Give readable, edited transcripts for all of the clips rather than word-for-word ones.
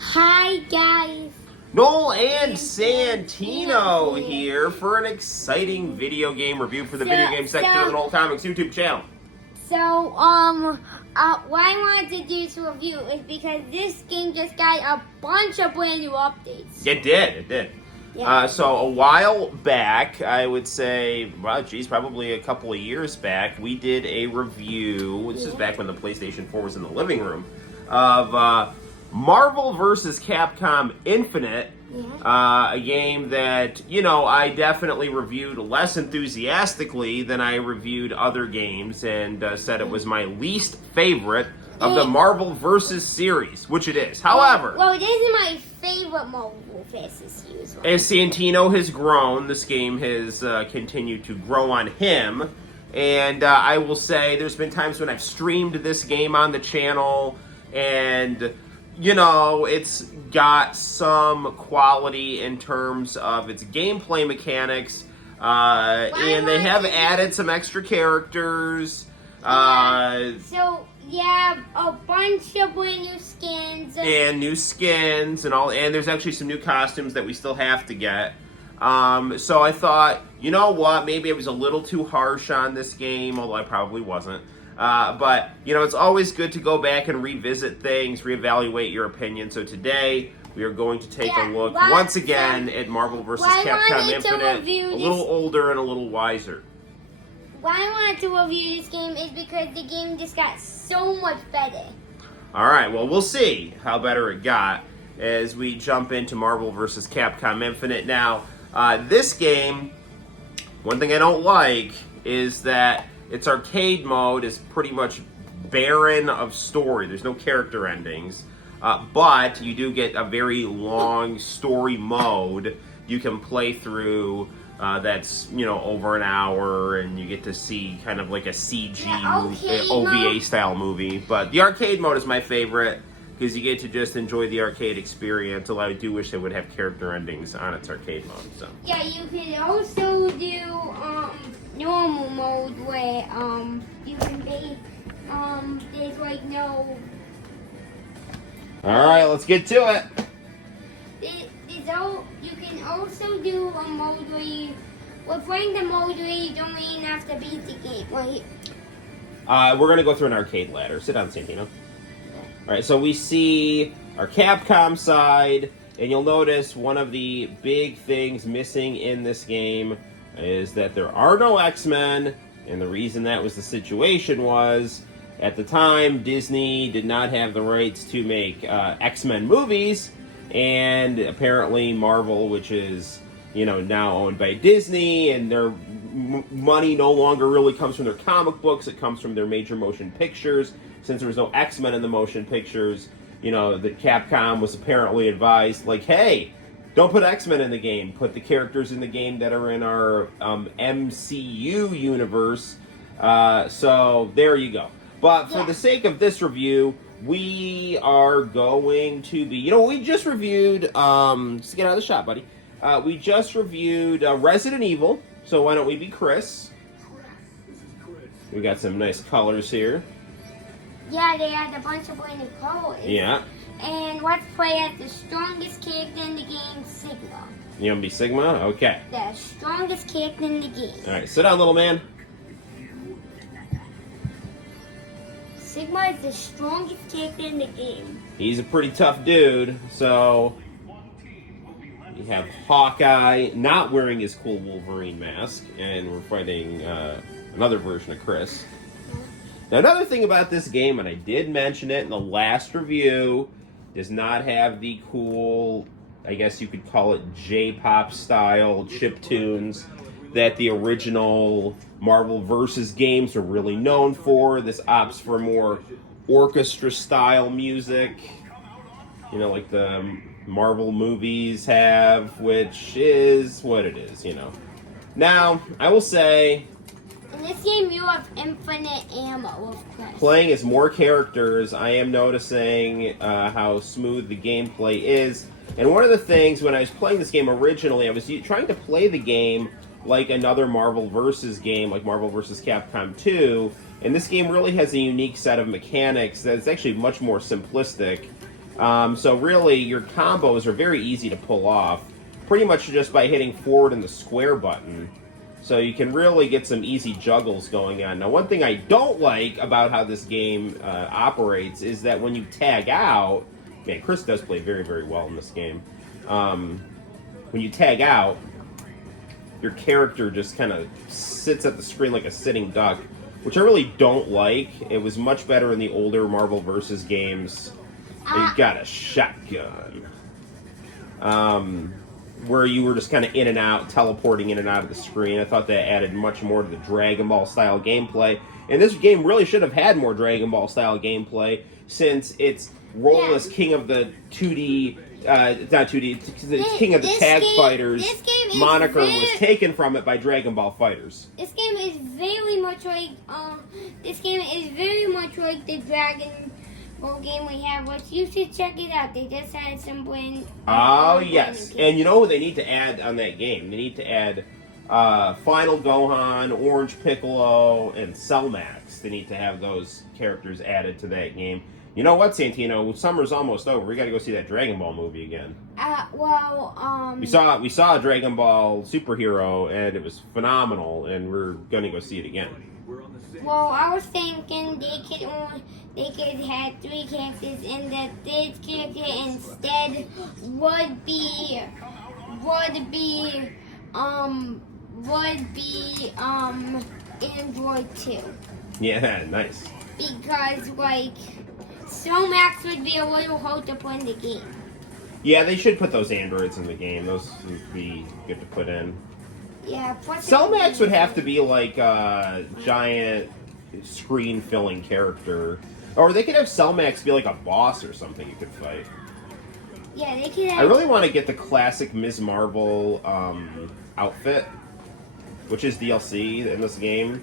Hi guys. Noel and Santino here for an exciting video game review for the video game section of the Noel Comics YouTube channel. So, why I wanted to do this review is because this game just got a bunch of brand new updates. It did. Yeah. So a while back, I would say, well, geez, probably a couple of years back, we did a review. This is back when the PlayStation 4 was in the living room, of Marvel vs. Capcom Infinite, a game that, I definitely reviewed less enthusiastically than I reviewed other games, and said it was my least favorite of the Marvel vs. series, which it is. However, well, this is my favorite Marvel vs. series. As Santino has grown, this game has continued to grow on him, and I will say there's been times when I've streamed this game on the channel, and it's got some quality in terms of its gameplay mechanics, and they have added some extra characters. A bunch of brand new skins. And new skins and all, and there's actually some new costumes that we still have to get. So I thought, you know what, maybe I was a little too harsh on this game, although I probably wasn't. But, it's always good to go back and revisit things, reevaluate your opinion. So today, we are going to take a look, once again, at Marvel vs. Capcom Infinite, a little older and a little wiser. Why I wanted to review this game is because the game just got so much better. Alright, well, we'll see how better it got as we jump into Marvel vs. Capcom Infinite. Now, this game, one thing I don't like is that its arcade mode is pretty much barren of story. There's no character endings, but you do get a very long story mode you can play through. That's, over an hour, and you get to see kind of like a CG OVA style movie. But the arcade mode is my favorite because you get to just enjoy the arcade experience, although I do wish they would have character endings on its arcade mode. So yeah, you can also do normal mode where you can be there's like no. Alright, let's get to it. You can also do a mode where we're playing the mode where you don't even have to beat the game, right? We're going to go through an arcade ladder. Sit down, Santino. Alright, so we see our Capcom side, and you'll notice one of the big things missing in this game is that there are no X-Men, and the reason that was the situation was, at the time, Disney did not have the rights to make X-Men movies, and apparently Marvel, which is, now owned by Disney, and their money no longer really comes from their comic books, it comes from their major motion pictures. Since there was no X-Men in the motion pictures, the Capcom was apparently advised, like, hey, don't put X-Men in the game, put the characters in the game that are in our MCU universe. So there you go. But for the sake of this review, we are going to be, we just reviewed, just get out of the shot, buddy. We just reviewed Resident Evil, so why don't we be Chris? We got some nice colors here. Yeah, they had a bunch of brand new colors. Yeah. And let's play as the strongest character in the game, Sigma. You want to be Sigma? Okay. The strongest character in the game. Alright, sit down, little man. Sigma is the strongest character in the game. He's a pretty tough dude, so you have Hawkeye not wearing his cool Wolverine mask, and we're fighting another version of Chris. Now, another thing about this game, and I did mention it in the last review, does not have the cool, I guess you could call it J-pop style chiptunes that the original Marvel vs. games are really known for. This opts for more orchestra-style music, like the Marvel movies have, which is what it is, Now, I will say, in this game, you have infinite ammo, of course. Playing as more characters, I am noticing how smooth the gameplay is. And one of the things, when I was playing this game originally, I was trying to play the game like another Marvel vs. game, like Marvel vs. Capcom 2, and this game really has a unique set of mechanics that is actually much more simplistic So really, your combos are very easy to pull off, pretty much just by hitting forward and the square button. So you can really get some easy juggles going on. Now, one thing I don't like about how this game operates is that when you tag out, man, Chris does play very, very well in this game. When you tag out, your character just kind of sits at the screen like a sitting duck, which I really don't like. It was much better in the older Marvel vs. games. You got a shotgun. Where you were just kind of in and out, teleporting in and out of the screen. I thought that added much more to the Dragon Ball style gameplay. And this game really should have had more Dragon Ball style gameplay, since its role as king of the 2D, not 2D, the king of the tag fighters moniker was taken from it by Dragon Ball FighterZ. This game is very much like the Dragon Ball game we have, but you should check it out. They just had some brand. Oh yes, and you know what they need to add on that game? They need to add Final Gohan, Orange Piccolo, and Cell Max. They need to have those characters added to that game. You know what, Santino? Summer's almost over. We got to go see that Dragon Ball movie again. We saw a Dragon Ball superhero, and it was phenomenal, and we're gonna go see it again. Well, I was thinking they could have 3 characters, and the third character instead would be Android 2. Yeah, nice. Because Cell Max would be a little hard to put in the game. Yeah, they should put those androids in the game. Those would be good to put in. Yeah, Cell Max would have to be like a giant screen-filling character. Or they could have Cell Max be like a boss or something you could fight. Yeah, they could have... I really want to get the classic Ms. Marvel outfit, which is DLC in this game.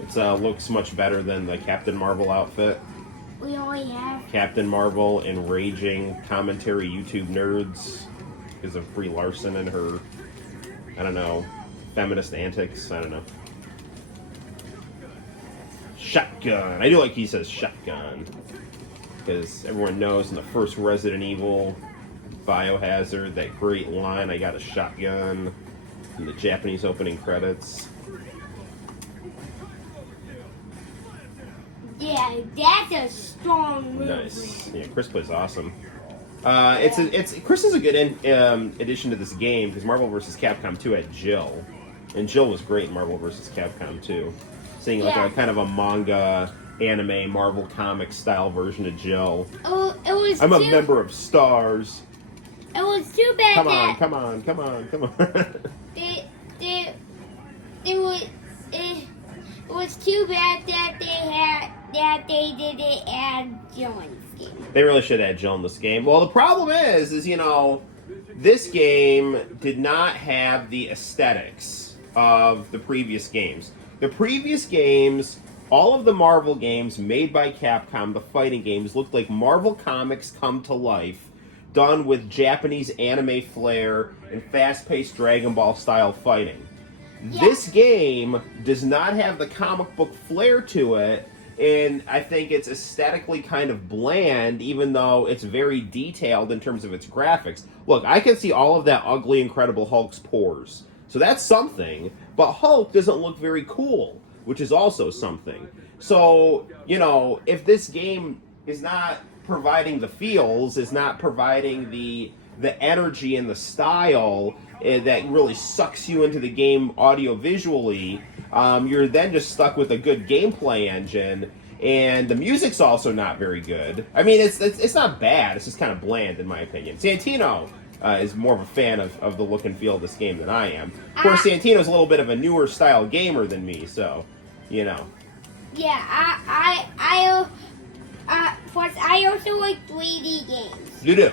It looks much better than the Captain Marvel outfit. We only have... Captain Marvel enraging commentary YouTube nerds because of Brie Larson and her, I don't know, feminist antics. I don't know. Shotgun. I do like he says shotgun, because everyone knows in the first Resident Evil Biohazard, that great line, I got a shotgun, in the Japanese opening credits. Yeah, that's a strong movie. Nice. Yeah, Chris plays awesome. Chris is a good addition to this game, because Marvel vs. Capcom 2 had Jill, and Jill was great in Marvel vs. Capcom 2. Seeing like a kind of a manga, anime, Marvel comic style version of Jill. Oh, it was. I'm a member of STARS. It was too bad. Come on. It was too bad that they didn't add Jill in this game. They really should add Jill in this game. Well, the problem is this game did not have the aesthetics of the previous games. The previous games, all of the Marvel games made by Capcom, the fighting games, looked like Marvel comics come to life, done with Japanese anime flair and fast-paced Dragon Ball style fighting. Yeah. This game does not have the comic book flair to it, and I think it's aesthetically kind of bland, even though it's very detailed in terms of its graphics. Look, I can see all of that ugly Incredible Hulk's pores, so that's something, but Hulk doesn't look very cool, which is also something. So, if this game is not providing the feels, is not providing the energy and the style that really sucks you into the game audio-visually, you're then just stuck with a good gameplay engine, and the music's also not very good. I mean, it's not bad, it's just kind of bland in my opinion. Santino is more of a fan of the look and feel of this game than I am. Of course, Santino's a little bit of a newer style gamer than me, so, Yeah, plus I also like 3D games. You do.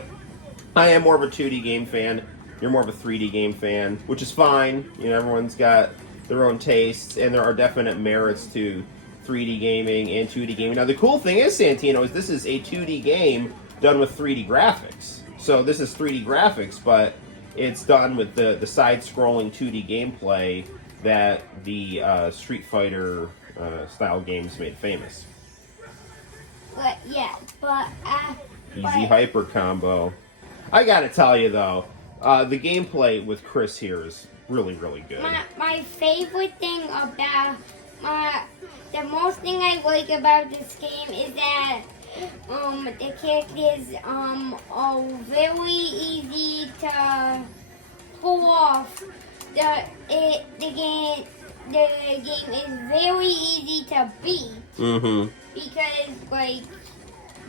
I am more of a 2D game fan. You're more of a 3D game fan, which is fine. Everyone's got their own tastes, and there are definite merits to 3D gaming and 2D gaming. Now, the cool thing is, Santino, is this is a 2D game done with 3D graphics. So this is 3D graphics, but it's done with the side-scrolling 2D gameplay that the Street Fighter style games made famous. but yeah, but Easy hyper combo. I gotta tell you though, the gameplay with Chris here is really, really good. my favorite thing about the most thing I like about this game is that the characters are very easy to pull off. The game is very easy to beat. Mm-hmm. Because like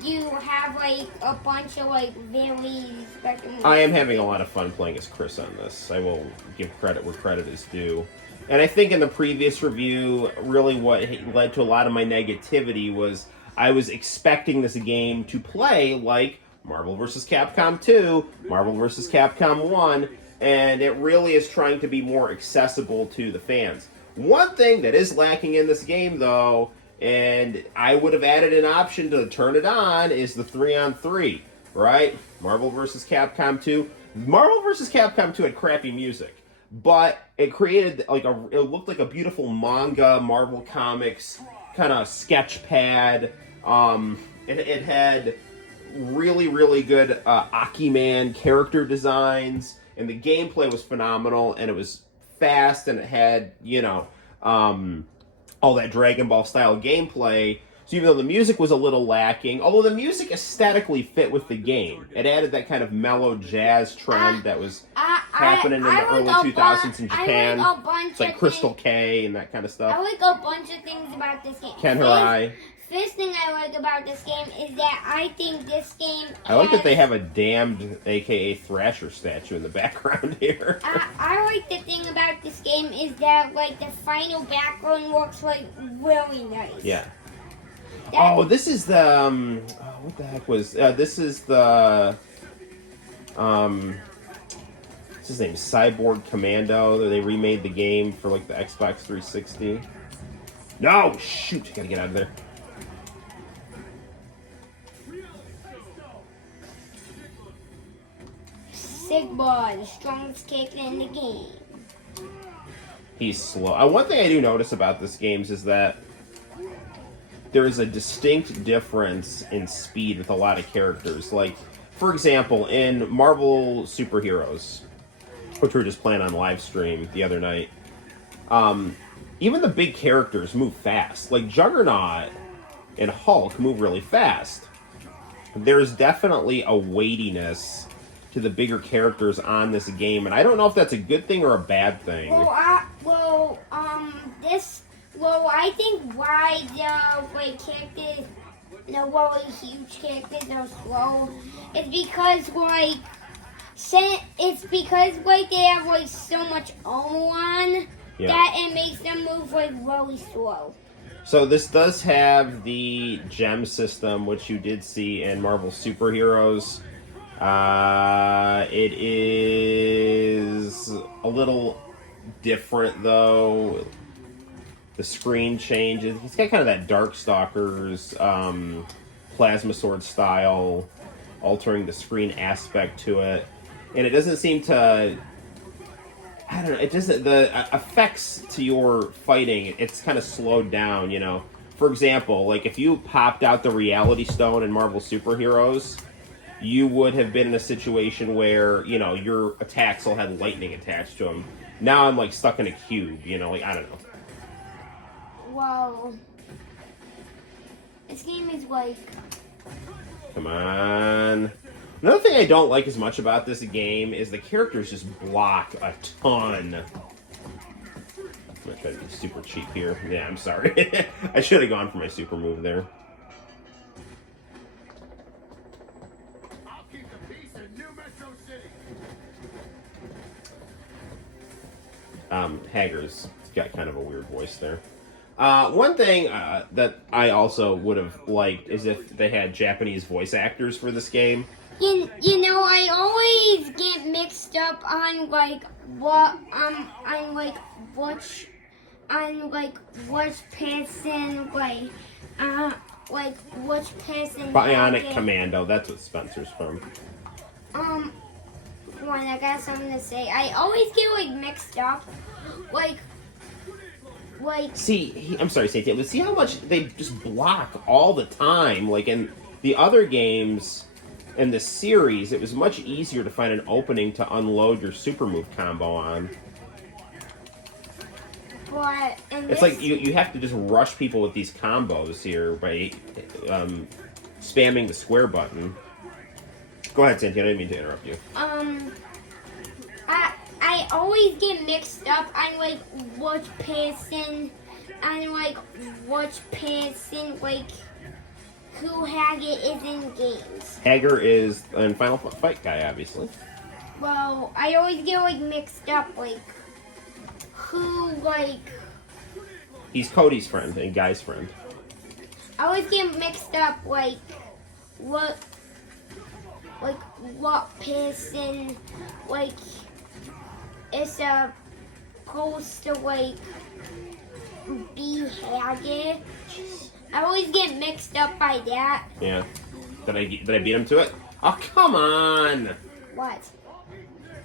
you have like a bunch of like very spectrum. I am having a lot of fun playing as Chris on this. I will give credit where credit is due. And I think in the previous review, really what led to a lot of my negativity was I was expecting this game to play like Marvel vs. Capcom 2, Marvel vs. Capcom 1, and it really is trying to be more accessible to the fans. One thing that is lacking in this game, though, and I would have added an option to turn it on, is the 3-on-3, right? Marvel vs. Capcom 2. Marvel vs. Capcom 2 had crappy music, but it created like it looked like a beautiful manga, Marvel Comics kind of sketch pad. It had really, really good Akiman character designs, and the gameplay was phenomenal, and it was fast, and it had, all that Dragon Ball style gameplay. So even though the music was a little lacking, although the music aesthetically fit with the game, it added that kind of mellow jazz trend that was happening in the early 2000s in Japan. It's like Crystal K and that kind of stuff. I like a bunch of things about this game. Ken Hirai. First thing I like about this game is that I think this game. I like that they have a damned, aka Thrasher statue in the background here. I like the thing about this game is that like the final background looks like really nice. Yeah. This is the what the heck was this is the what's his name? Cyborg Commando. They remade the game for like the Xbox 360. No, shoot! I gotta get out of there. Sigma, the strongest character in the game. He's slow. One thing I do notice about this game is that there is a distinct difference in speed with a lot of characters. Like, for example, in Marvel Superheroes, which we were just playing on live stream the other night, even the big characters move fast. Like, Juggernaut and Hulk move really fast. There's definitely a weightiness to the bigger characters on this game, and I don't know if that's a good thing or a bad thing. I think why the characters, the really huge characters are slow is because they have like so much armor on that it makes them move like really slow. So this does have the gem system, which you did see in Marvel Superheroes. It is a little different though. The screen changes. He's got kind of that Darkstalkers plasma sword style, altering the screen aspect to it, and it doesn't seem to. I don't know. It doesn't. The effects to your fighting, it's kind of slowed down. For example, like if you popped out the Reality Stone in Marvel Superheroes, you would have been in a situation where your attacks all had lightning attached to them. Now I'm like stuck in a cube. I don't know. Whoa. This game is like. Come on. Another thing I don't like as much about this game is the characters just block a ton. I'm gonna try to be super cheap here. Yeah, I'm sorry. I should have gone for my super move there. I'll keep the peace in New Metro City. Hager's got kind of a weird voice there. One thing that I also would have liked is if they had Japanese voice actors for this game. I always get mixed up on which person which person. Bionic Commando. That's what Spencer's from. Come on, I got something to say. I always get mixed up, like. See, I'm sorry, Santino, but see how much they just block all the time? Like in the other games in the series, it was much easier to find an opening to unload your super move combo on. But it's like you have to just rush people with these combos here by spamming the square button. Go ahead, Santino, I didn't mean to interrupt you. I always get mixed up on like which person, like who Hager is in games. Hager is an Final Fight guy, obviously. Well, I always get like mixed up, like who like. He's Cody's friend and Guy's friend. I always get mixed up, like what person like is supposed to like be Hager. I always get mixed up by that. Yeah. Did I beat him to it? Oh, come on! What?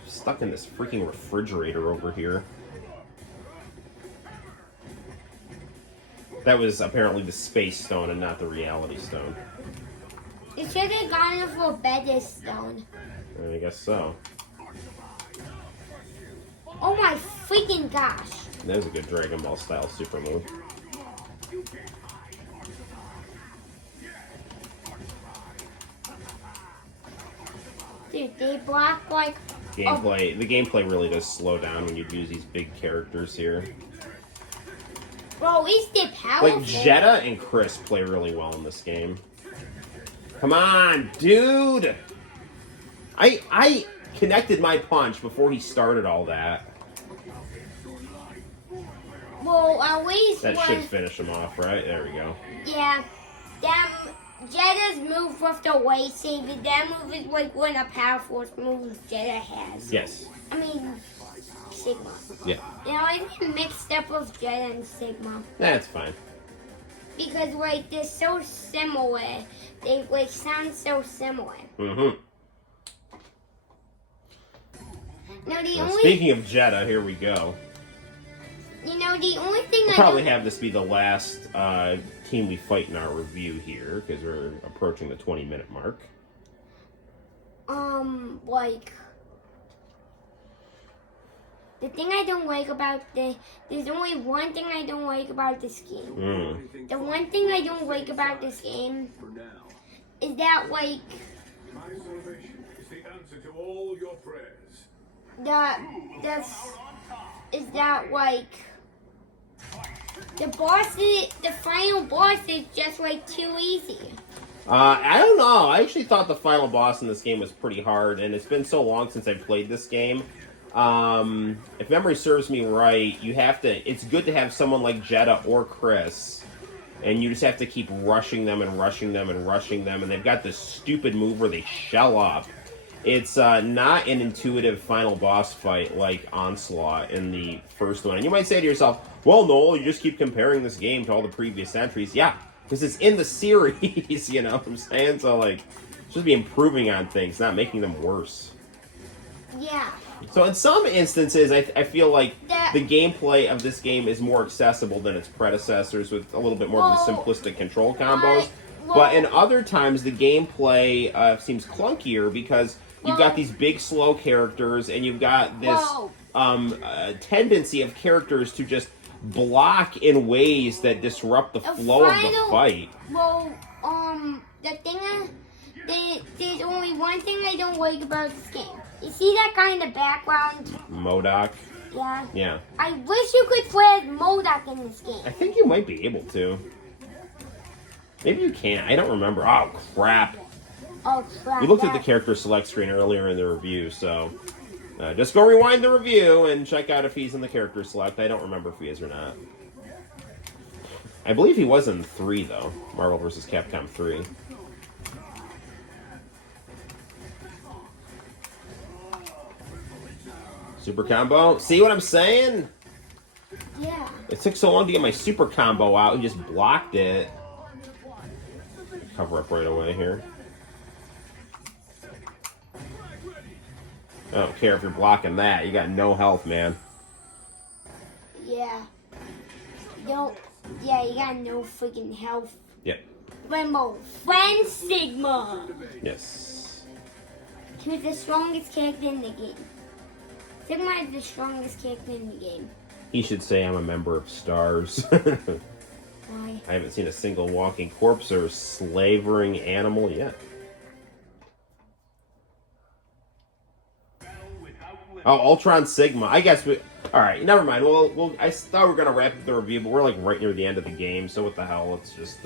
Stuck in this freaking refrigerator over here. That was apparently the space stone and not the reality stone. It should have gone for better stone. I guess so. Oh my freaking gosh. That was a good Dragon Ball style super move. Dude, they block like... Gameplay. The gameplay really does slow down when you use these big characters here. Bro, at least they're powerful. Like, Jeddah and Chris play really well in this game. Come on, dude! I connected my punch before he started all that. Well, at least that should finish him off, right? There we go. Yeah. Jeddah's move with the weight saver, that move is like one of the powerful moves Jeddah has. Yes. I mean, Sigma. Yeah. You know, I get mixed up with Jeddah and Sigma. That's fine. Because, like, they're so similar. They, like, sound so similar. Mm-hmm. Now, speaking of Jeddah, here we go. You know, the only thing we'll probably have this be the last team we fight in our review here, because we're approaching the 20-minute mark. Like... The thing I don't like about there's only one thing I don't like about this game. The one thing I don't like about this game is that, like, my salvation is the answer to all your prayers. The final boss is just, like, too easy. I don't know. I actually thought the final boss in this game was pretty hard, and it's been so long since I played this game. If memory serves me right, it's good to have someone like Jeddah or Chris, and you just have to keep rushing them and rushing them and rushing them, and they've got this stupid move where they shell up. It's not an intuitive final boss fight like Onslaught in the first one. And you might say to yourself, well, Noel, you just keep comparing this game to all the previous entries. Yeah, because it's in the series, you know what I'm saying? So, like, just be improving on things, not making them worse. Yeah. So in some instances, I feel like the gameplay of this game is more accessible than its predecessors with a little bit more of the simplistic control combos. But in other times, the gameplay seems clunkier because you've got these big, slow characters, and you've got this tendency of characters to just block in ways that disrupt the flow of the fight. Well, there's only one thing I don't like about this game. You see that guy in the background? MODOK? Yeah. Yeah. I wish you could play as MODOK in this game. I think you might be able to. Maybe you can't. I don't remember. Oh, crap. Oh, crap. We looked at the character select screen earlier in the review, so just go rewind the review and check out if he's in the character select. I don't remember if he is or not. I believe he was in 3, though. Marvel vs. Capcom 3. Super combo. See what I'm saying? Yeah. It took so long to get my super combo out. He just blocked it. Cover up right away here. I don't care if you're blocking that. You got no health, man. Yeah. No, yeah, you got no freaking health. Yep. Rainbow Friend Sigma. Yes. He was the strongest character in the game. Sigma is the strongest character in the game. He should say I'm a member of Stars. Why? I haven't seen a single walking corpse or slavering animal yet. Oh, Ultron Sigma. I guess we... Alright, never mind. Well, I thought we were going to wrap up the review, but we're like right near the end of the game, so what the hell? Let's just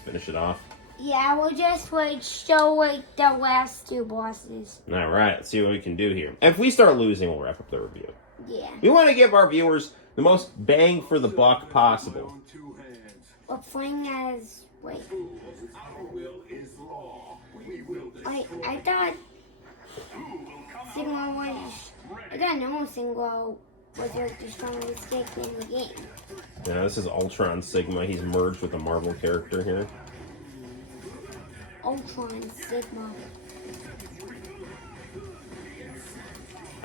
finish it off. Yeah, we'll just like show like the last two bosses. Alright, let's see what we can do here. If we start losing, we'll wrap up the review. Yeah. We want to give our viewers the most bang for the buck possible. We're playing as... Wait. I thought... Sigma was... I thought no Sigma was like the strongest character in the game. Yeah, this is Ultron Sigma. He's merged with a Marvel character here. Ultron Sigma.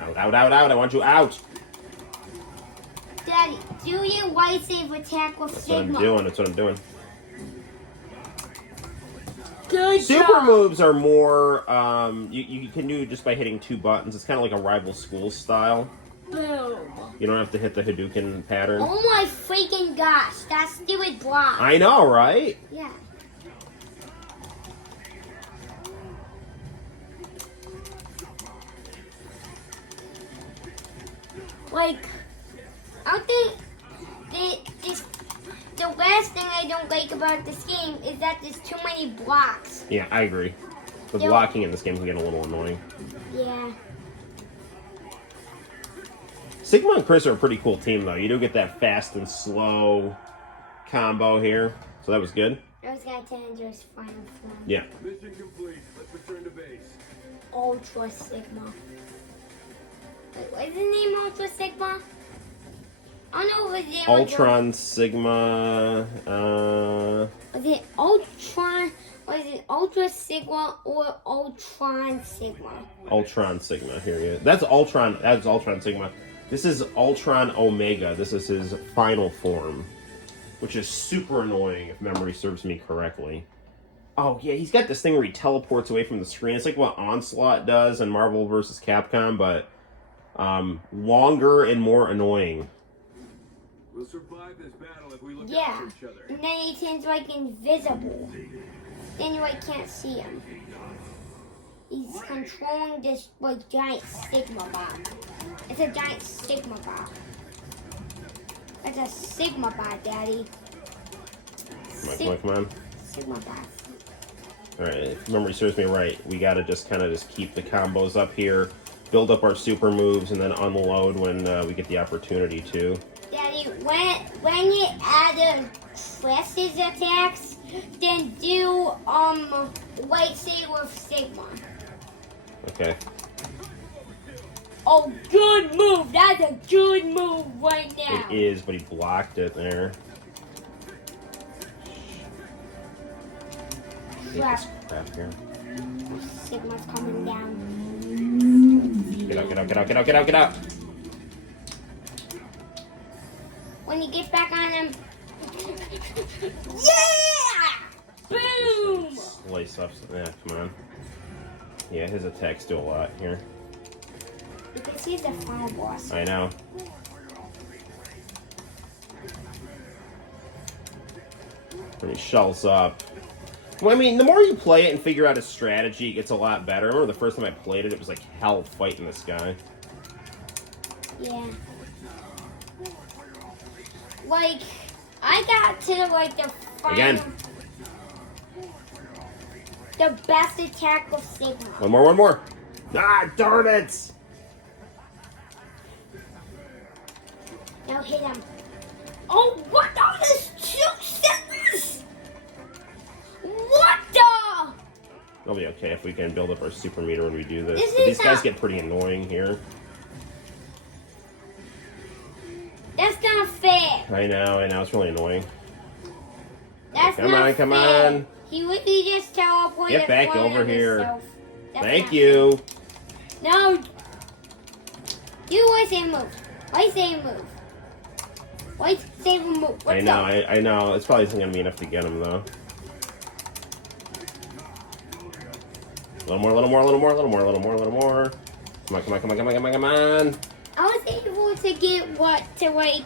Out, out, out, out. I want you out. Daddy, do your lightsaber attack with Sigma. That's what I'm doing. Good Super job. moves are more, you can do just by hitting 2 buttons. It's kind of like a rival school style. Boom. You don't have to hit the Hadouken pattern. Oh my freaking gosh, that stupid block. I know, right? Yeah. Like, I think the last thing I don't like about this game is that there's too many blocks. Yeah, I agree. The Yeah. blocking in this game can get a little annoying. Yeah. Sigma and Chris are a pretty cool team, though. You do get that fast and slow combo here, so that was good. I was gonna turn into his final form. Yeah. Mission complete. Let's return to base. Ultra Sigma. Wait, what's his name? Ultra Sigma? I don't know if his name Ultron Sigma. Was it Ultron? Was it Ultra Sigma or Ultron Sigma? Ultron Sigma. Here he is. That's Ultron. That's Ultron Sigma. This is Ultron Omega. This is his final form, which is super annoying if memory serves me correctly. Oh yeah, he's got this thing where he teleports away from the screen. It's like what Onslaught does in Marvel vs. Capcom, but longer and more annoying. We'll survive this battle if we look Yeah. out for each other. And then he turns like invisible. Then you like can't see him. He's controlling this like giant Sigma bot. It's a giant Sigma bot. It's a Sigma bot, Daddy. Come on, come on. Sigma bot. Alright, if memory serves me right, we gotta just kind of just keep the combos up here, build up our super moves, and then unload when we get the opportunity to. Daddy, when you add Tress's attacks, then do lightsaber with Sigma. Okay. Oh, good move! That's a good move right now. It is, but he blocked it there. Crap. Crap here. Sigma's coming down. Get out, get out, get out, get out, get out, get out! When you get back on him, yeah! Boom! Slice up. Yeah, come on. Yeah, his attacks do a lot here. Because he's the final boss. I know. When he shells up. Well, I mean, the more you play it and figure out his strategy, it gets a lot better. I remember the first time I played it, it was like hell fighting this guy. Yeah. Like, I got to like the final. Again. The best attack of Sigma. One more, one more. Ah, darn it! Now hit him. Oh, what? Oh, there's 2 seconds! What the? It'll be okay if we can build up our super meter when we do this. This But is these guys not- get pretty annoying here. That's not fair. I know, it's really annoying. That's Come not on, come fair. on. He literally just teleported. Get back in front over of here. himself. That's Thank not you. fair. No. Do lightsaber move. Lightsaber move. Lightsaber move. I know, I know. It's probably isn't going to be enough to get him, though. A little more, a little more, a little more, a little more, a little more, a little more. Come on, come on, come on, come on, come on, come on. I was able to get what to like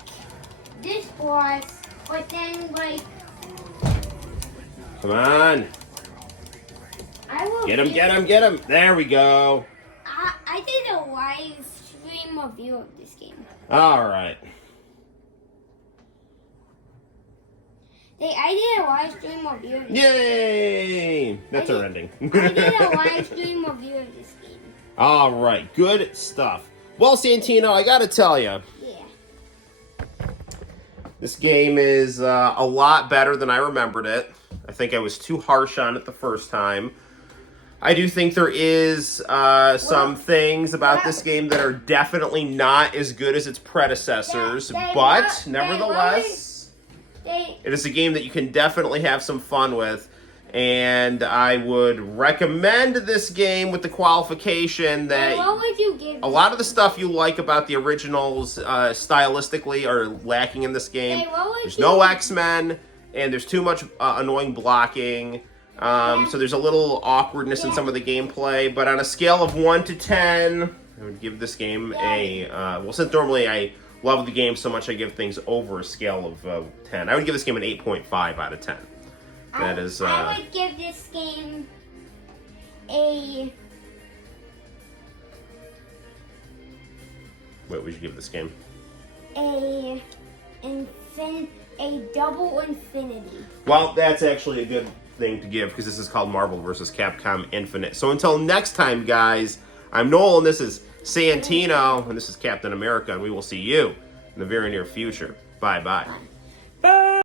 this boss, but then like Come on. I will Get him, get him, get him. There we go. I did a live stream review of this game. All right. I did a live stream review of this Yay! That's our ending. I did a live stream review of this game. All right, good stuff. Well, Santino, I got to tell you, Yeah. this game is a lot better than I remembered it. I think I was too harsh on it the first time. I do think there is some things about this game that are definitely not as good as its predecessors, but nevertheless, it is a game that you can definitely have some fun with. And I would recommend this game with the qualification that What would you give a lot of the stuff you like about the originals stylistically are lacking in this game. There's no X-Men, and there's too much annoying blocking. So there's a little awkwardness in some of the gameplay. But on a scale of 1 to 10, I would give this game a... well, since normally I love the game so much I give things over a scale of 10. I would give this game an 8.5 out of 10. That is... I would give this game a... What would you give this game? A double infinity. Well, that's actually a good thing to give because this is called Marvel vs. Capcom Infinite. So until next time, guys, I'm Noel and this is Santino and this is Captain America, and we will see you in the very near future. Bye-bye.